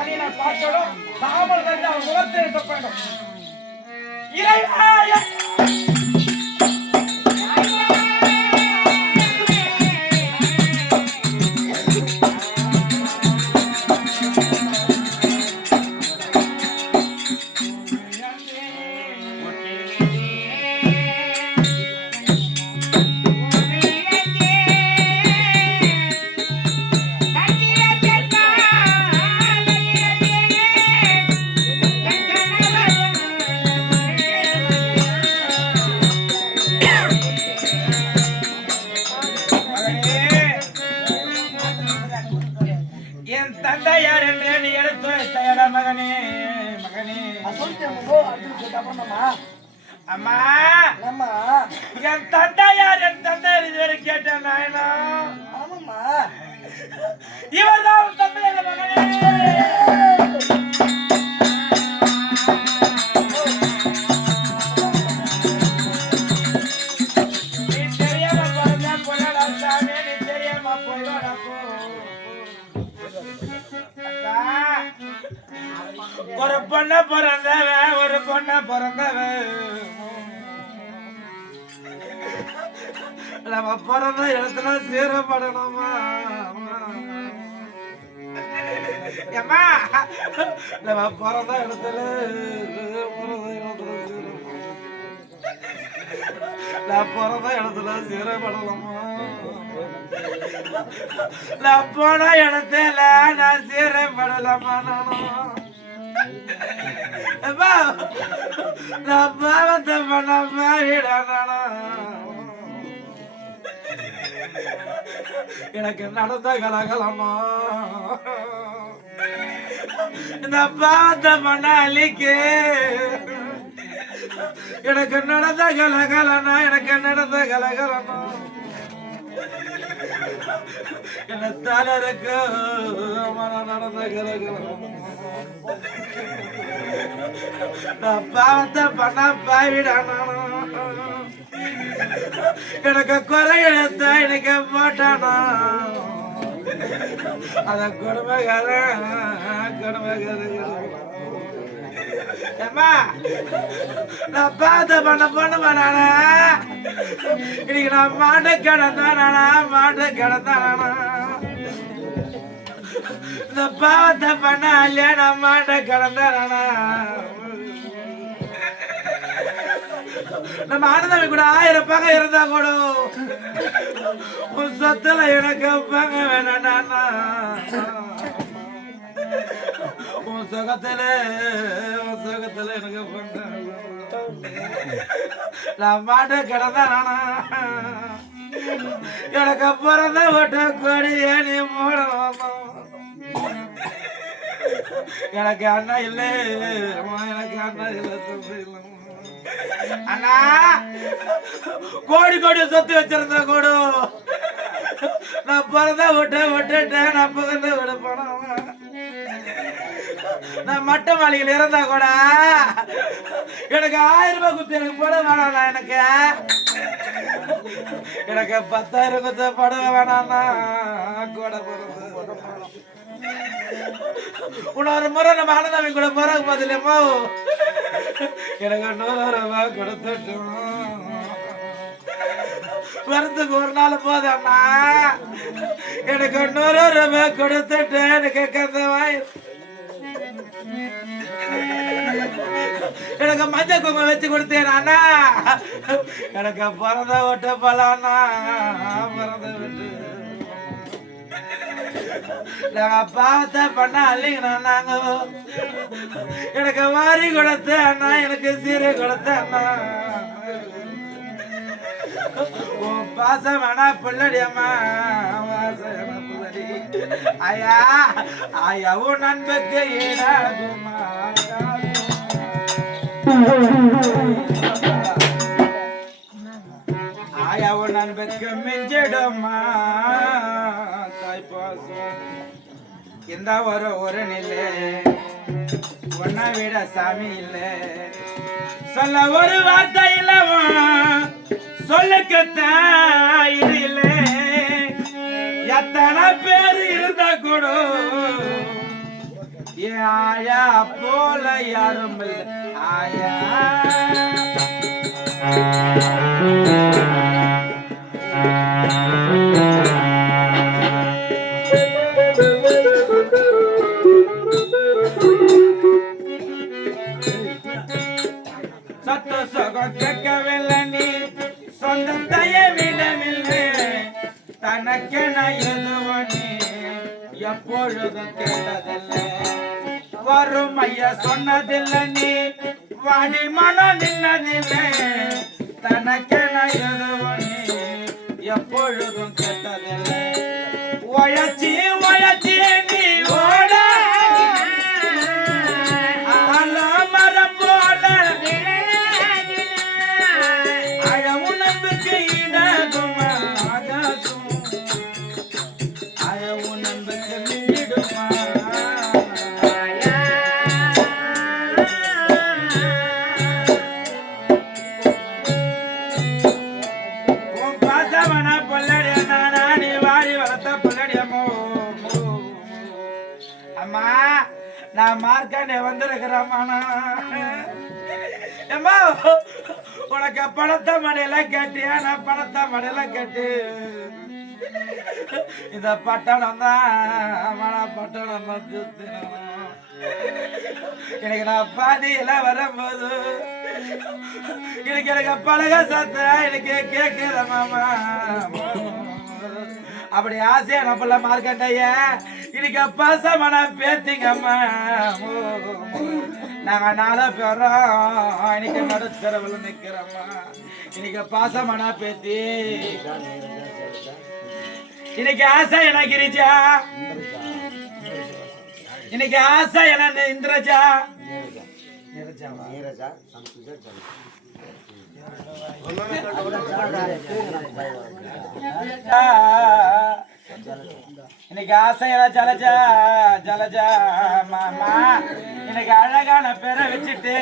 தனியை நான் பார்க்கணும். தாமல் கண்டு அவன் முகத்தை தப்பணும். இறைவா தந்தையார் என்று நீ எடுத்து தயாரா மகனே மகனே அம்மா அம்மா என் தந்தையார் என் தந்தையார் இதுவரை கேட்டேன் நாயனா ஆமாம்மா இவர்தான் உன் தந்தையார் மகனே நீ தெரியாம போறதா பொண்ணடா சாமி நீ தெரியாம போய்வாடா போ ஒரு பொண்ண பிறந்தவன் ஒரு பொண்ண பிறந்தவன் நம்ம பிறந்த இடத்துல சீரப்படணுமா ஏம்மா நம்ம பிறந்த இடத்துல நான் பிறந்த இடத்துல சீரப்படலாமா நான் போன இடத்துல நான் சீரப்படலாமா நான் பாவத்தை பண்ண மாறிடானா எனக்கு நடந்த கலகலமா இந்த பாவத்தை பண்ண அழிக்கு எனக்கு நடந்த கலகலனா எனக்கு நடந்த கலகலனா என்ன தலைக்கு நடந்த கலகலம் நான் பாவத்தை பண்ண பாவிடானா எனக்கு குறை எழுத்த எனக்கு போட்டானா அத கொடுமைக்காரன் ஏம்மா நான் பாவத்தை பண்ண பண்ணுமா நானா இன்னைக்கு நான் மாட்டு கிடந்தானா மாட்டு கிடந்தானா இந்த பாவத்தை பண்ண இல்லையா நான் மாட்ட கிடந்தானா நம்ம ஆனந்தவி கூட 1000 பங்க இருந்தா கூட உன் சொத்துல எனக்கு பங்க வேணாண்டா உன் சுகத்துல எனக்கு பங்க நான் மாட்ட கிடந்தானா எனக்கு பிறந்த விட்ட கொடிய நீ போடணும் எனக்கு அண்ணா இல்லை எனக்கு அண்ணா இல்லை அண்ணா கோடி கோடி சொத்து வச்சிருந்த கூடு நான் பிறந்த விட்டுட்டேன் நான் புகழ்ந்த விட போனோம் நான் மட்ட மாளிகையில் இருந்தா கூட எனக்கு 1000 ரூபாய் குத்து எனக்கு போட வேணாண்ணா எனக்கு 10,000 குத்து போட வேணாண்ணா கூட போறது இன்னொரு முறை நம்ம ஆனந்தாமி கூட போறாங்க பதிலம்மா எனக்கு 100 ரூபாய் கொடுத்துட்டோம் வரத்துக்கு ஒரு நாள் போதண்ணா எனக்கு 100 ரூபாய் கொடுத்துட்டு எனக்கு கந்தவாய் எனக்கு மஞ்சள் குங்குமம் வச்சு கொடுத்தேன் அண்ணா எனக்கு பிறந்த விட்டு போலாண்ணா பிறந்த விட்டு நாங்க பாவத்தை பண்ண அல்லீங்கண்ணா நாங்க எனக்கு வாரி கொடுத்த அண்ணா எனக்கு சீரை கொடுத்த அண்ணா உன் பாசம் வேணா பிள்ளடி அம்மா பிள்ளடி ஐயா ஐயாவும் நண்புக்கு ஈடாகுமா ஆயாவும் நண்புக்கு மிஞ்சிடுமா தாய் பாசம் இந்த ஒரு நிலை ஒன்ன விட சாமி இல்லை சொல்ல ஒரு வார்த்தை இல்லவா சொல்லக்கத்தான் இல்லை எத்தனை பேர் இருந்த கூட ஆயா போல யாரும் ஆயா சத்த சுகம் கேட்கவில்லை நீ சொந்தத்தையே விடவில்லை தனக்கென எதுவனே எப்பொழுதும் கேட்டதில்லை வறுமைய சொன்னதில்லை நீ வாடி மனம் நின்னதில்லை தனக்கென எதுவனே எப்பொழுதும் கேட்டதில்லை உழைச்சி உழைச்சி நீ ஓட மரம் போல அழவு நம்பிக்கை இடகும் ஆகாசும் அழவு நம்பிக்கை விடுமா பாசவன பொல்லடிய நானா நீ வாடி வளர்த்த பொல்லடியமோ அம்மா நான் மார்க்கண்டே வந்திருக்கிறேம்மா அம்மா உனக்கு பணத்தை மடையெல்லாம் கேட்டியா நான் பணத்தை மடையெல்லாம் கேட்டு இந்த பட்டணம் தான் பட்டணம் எனக்கு நான் பாதியில வரும்போது எனக்கு பழக சத்தம் எனக்கு கேட்கிற மாமா அப்படி ஆசையா நம்மள மார்க்கண்டைய இன்னைக்கு பாசமான பேத்திங்கம்மா நாங்க 4 பேரும் இன்னைக்கு நடுத்தரவில் நிக்கிறோம்மா இன்னைக்கு பாசமான பேத்தி இன்னைக்கு ஆசை எனக்கு இருச்சா இன்னைக்கு ஆசை என்ன இந்திரஜா இன்னைக்கு ஆசையா ஜலஜா ஜலஜா மாமா இன்னைக்கு அழகான பேரை வச்சுட்டு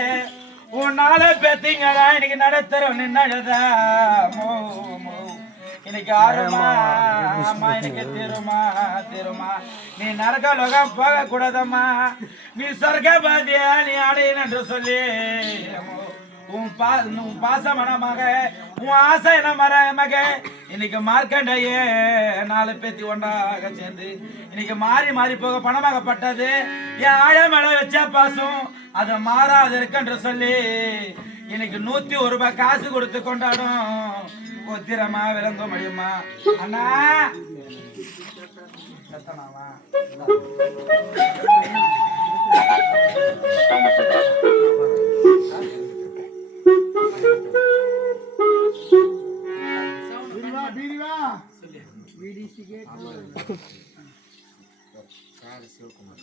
உன்னால பேத்தீங்களா இன்னைக்கு நடத்துறோம் நின்னழுதா இன்னைக்கு ஆறுமா அம்மா இன்னைக்கு திருமா நீ நரக லோகம் போக கூடாதம்மா நீ சொர்க்க பாதியா நீ அடையணும் என்று சொல்லி உன் பாசமான மக உன் ஆசை என்ன மக இன்னைக்கு மார்க்கண்டைய 4 பேத்தி ஒன்றாக சேர்ந்து இன்னைக்கு மாறி மாறி போக பணமாகப்பட்டது என் ஆழ மேல வச்ச பாசம் அதை மாறாது இருக்குன்ற சொல்லி இன்னைக்கு 101 ரூபாய் காசு கொடுத்து கொண்டாடும் ஒத்திரமா விளங்க முடியுமா அண்ணா சிவகுமார்